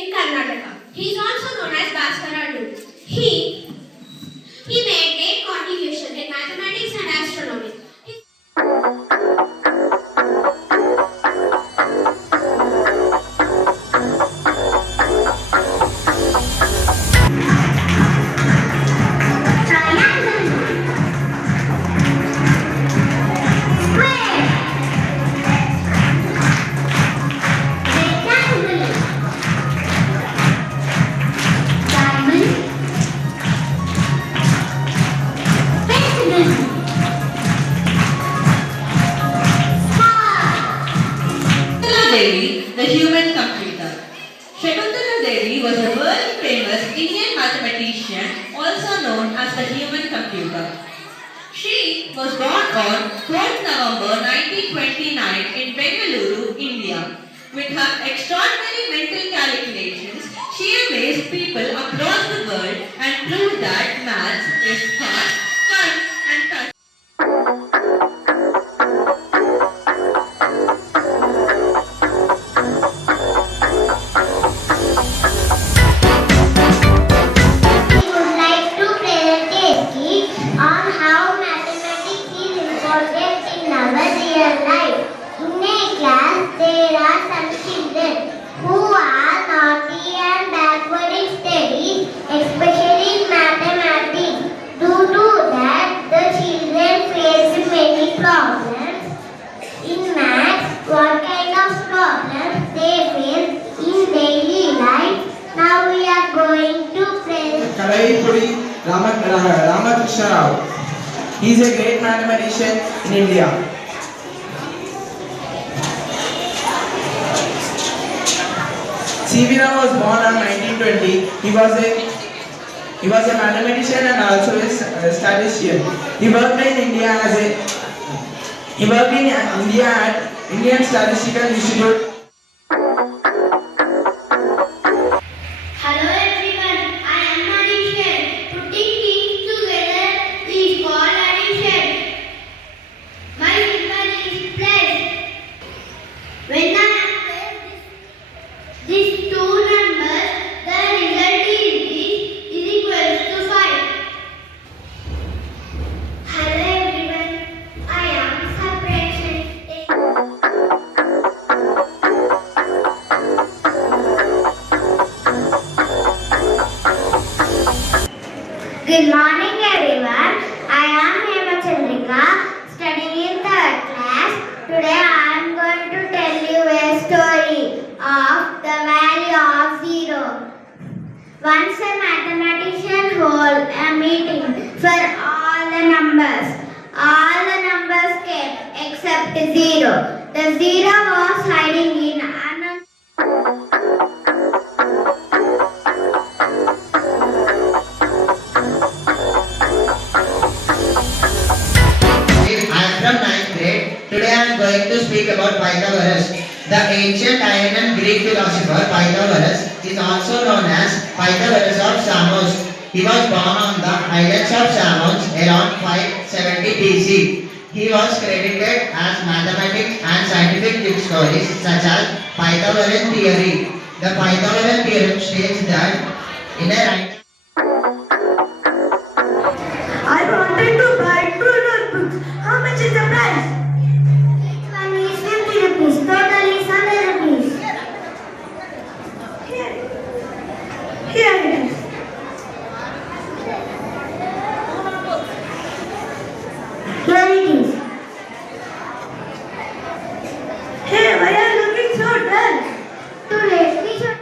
in Karnataka. He is also known as Bhaskara II. He made great contribution in mathematics and astronomy. Devi, the human computer. Shakuntala Devi was a world-famous Indian mathematician, also known as the human computer. She was born on 4th November 1929 in Bengaluru, India. With her extraordinary mental calculations, she amazed people across the world and proved that maths is hard, fun, and touch. There are some children who are naughty and backward in studies, especially in mathematics. Due to that, the children face many problems in maths. What kind of problems they face in daily life? Now we are going to present Kalaipuri Ramakrishna Rao. He is a great mathematician in India. C.V. Rao was born on 1920. He was a mathematician and also a statistician. He worked in India at Indian Statistical Institute. Hello everyone, I am addition. Putting things together is called addition. My symbol is plus. When I add these two numbers, the result is equal to 5. Hello everyone, I am subtraction. Good morning everyone. I am Hema Chandrika, studying in 3rd class. Today I am going to tell you a story of the value of zero. Once a mathematician held a meeting for all the numbers. All the numbers came except zero. The zero was hiding in an I am from 9th grade. Today I am going to speak about Pythagoras. The ancient Iron and Greek philosopher Pythagoras is also known as Pythagoras of Samos. He was born on the islands of Samos around 570 BC. He was credited as mathematics and scientific discoveries such as Pythagorean theory. The Pythagorean theorem states that in a right I wanted to buy 2 notebooks. How much is the price? Each one is 50 rupees. Total is 100 rupees. Here it is. Here it is. Hey, why are you looking so dull? Today, we should.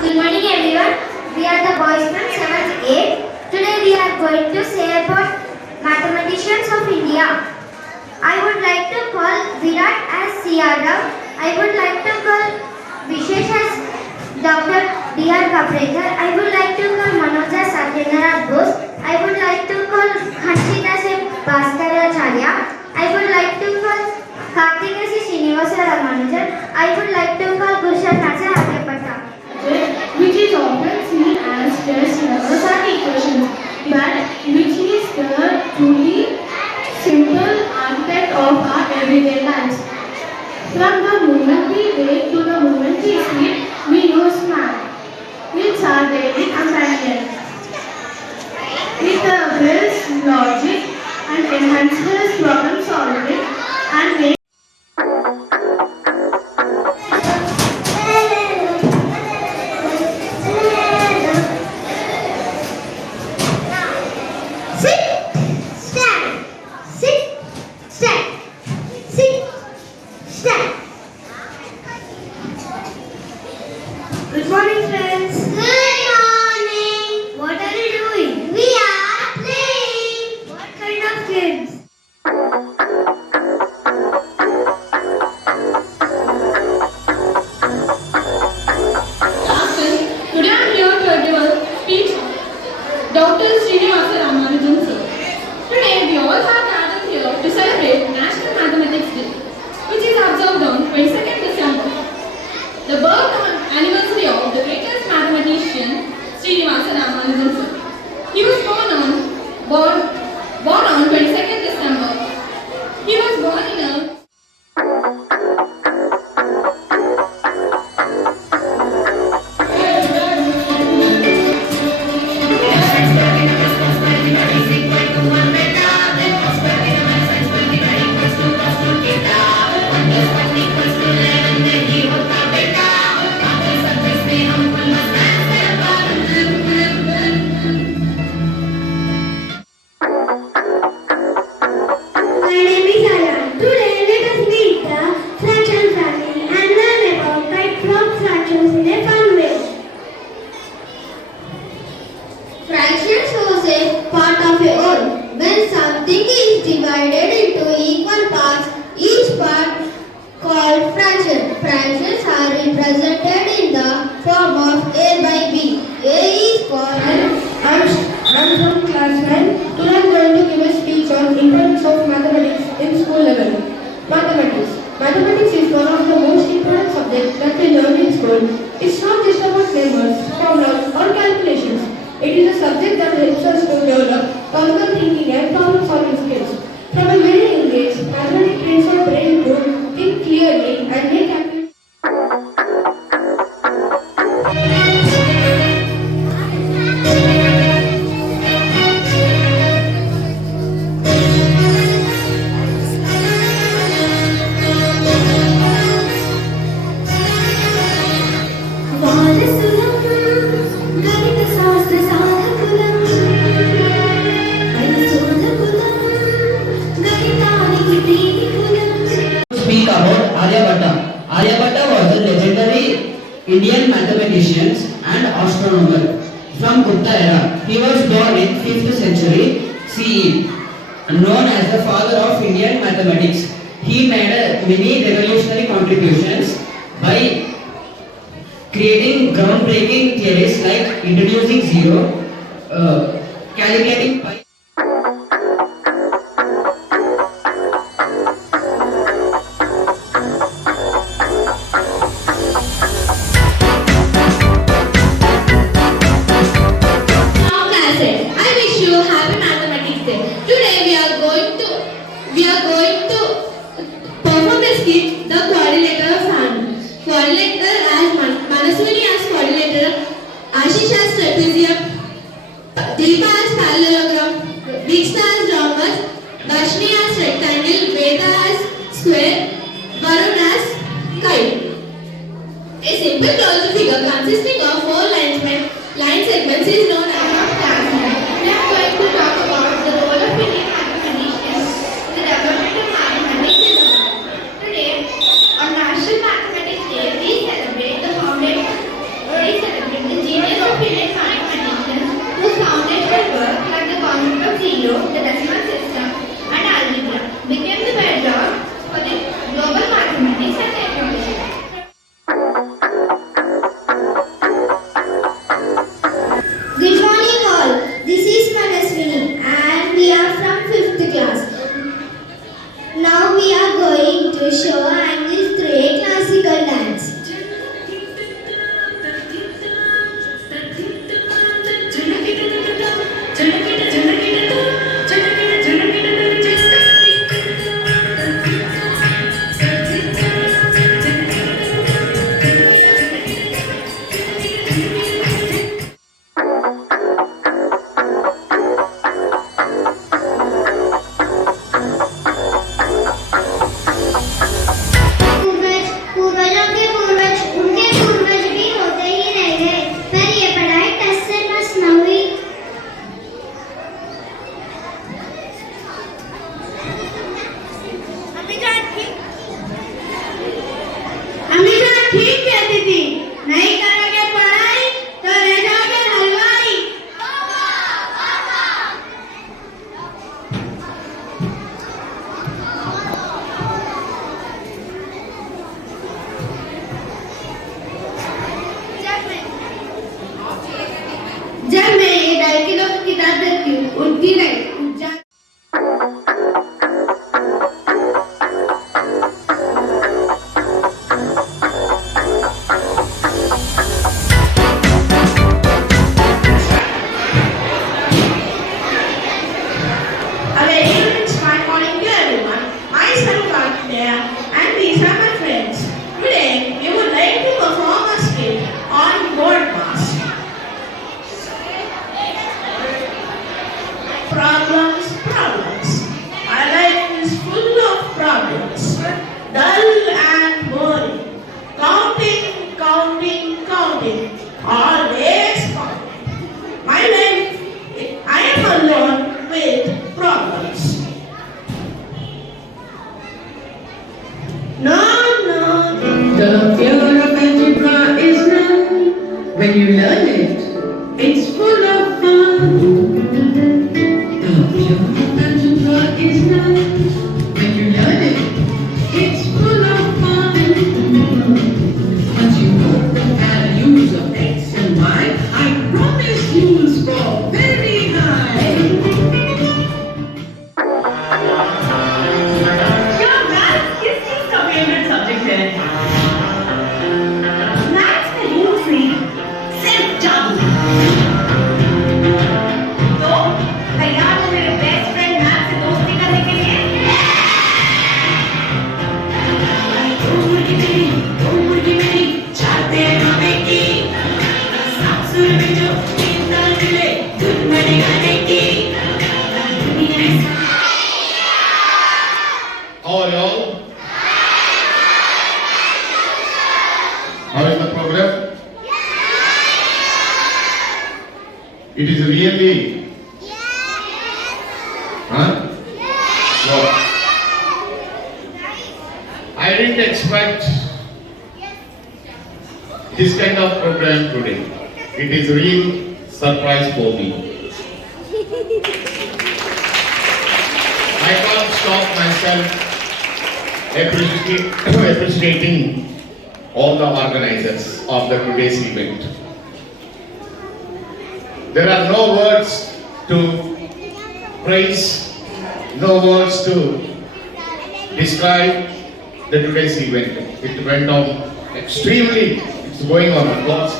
Good morning everyone. We are the boys from 7th A. Today we are going to say about mathematicians of India. I would like to call Virat as C.R. Rao. I would like to call Vishesh as Dr. D.R. Kaprekar. I would like to call Manoj as Satyendranath Bose. I would like to call Hanshit as Bhaskaracharya. I would like to call Karthik as Srinivasa Ramanujan. I would like to call Gulshan as Aryabhatta. Which is often seen as just numbers and equations, but which is the truly simple aspect of our everyday lives. From the moment we wake to the moment we sleep, we use math. It's our daily companion. It builds logic and enhances problem solving and makes Good morning, friends. Good morning. What are you doing? We are playing. What kind of games? Today I am here to give a speech Dr. Srinivasa Ramanujan sir. Today we all have gathered here to celebrate National Mathematics Day, which is observed on 22nd December. The birth anniversary of the greatest mathematician Srinivasa Ramanujan sir. He was born on 22nd December. He was born in a My name is Ayan. Today let us meet the fraction family and learn about types of fractions in a fun way. Fraction shows a part of a whole. When something is divided into equal parts, each part called fraction. Fractions are represented in the form of A by B. A is for I'm from class 9. Today I'm going to give a speech on importance of mathematics in school level. Mathematics. Mathematics is one of the most important subjects that we learn in school. It's not just about numbers, formulas or calculations. It is a subject that helps us to develop logical thinking and problem solving skills. From a very young age, mathematics trains our brain to think clearly and make calculations. Speak about Aryabhatta. Aryabhatta was a legendary Indian mathematician and astronomer from Gupta era. He was born in 5th century CE, known as the father of Indian mathematics. He made many revolutionary contributions by creating groundbreaking theories like introducing zero, calculating pi. Now classes, I wish you a happy mathematics day. Today we are going to perform a skit, the quadrilateral fan. Quadrilateral as Manaswini as quadrilateral, Ashish as trapezium, Dilpa as parallelogram, Diksha as rhombus, Darshini as rectangle, Veda as square, Varun as kite. A simple closed figure consisting of four line segments is known as a triangle. We are going to talk about the role of Indian mathematicians in the development of mathematics in the world. Today, on National Mathematics Day, we celebrate the genius of Indian mathematicians whose foundational work, like the concept of zero, the decimal system, and algebra, became the bedrock for the global mathematics and technology. Good morning all. This is Manaswini and we are from 5th class. Now we are going to show angles through a classical dance. ठीक कहती थी, नहीं करोगे पढ़ाई तो रह जाओगे हलवाई। जब मैं ये 2.5 किलो की किताब देखती हूँ, उठती नहीं, उठ जा। A very rich fine morning to everyone. Myself Karthikeya and these are my friends. Today we would like to perform a skit on board mass. Problems, problems. Our life is full of problems. Dull and boring. Counting, counting, counting. Always counting. My life, I am alone with problems. No, no. The fear of algebra is none when you learn it. It's full of fun. The fear of algebra is none when you learn it. It's full of fun. Once you know the values of x and y, I promise you'll score very high. क्या maths किसकी favourite subject है? Maths में rules नहीं, सिर्फ जादू। तो तैयार हो मेरे बेस्ट फ्रेंड मैथ्स से दोस्ती करने के लिए? चाहते हमें की सासुर में जो इतना मिले खुद मरे आने की How are y'all? How is the program? It is really. Huh? What? I didn't expect this kind of program today. It is real surprise for me. I can't stop myself appreciating all the organizers of the today's event. There are no words to praise, no words to describe the today's event. It went on extremely, it's going on, of course.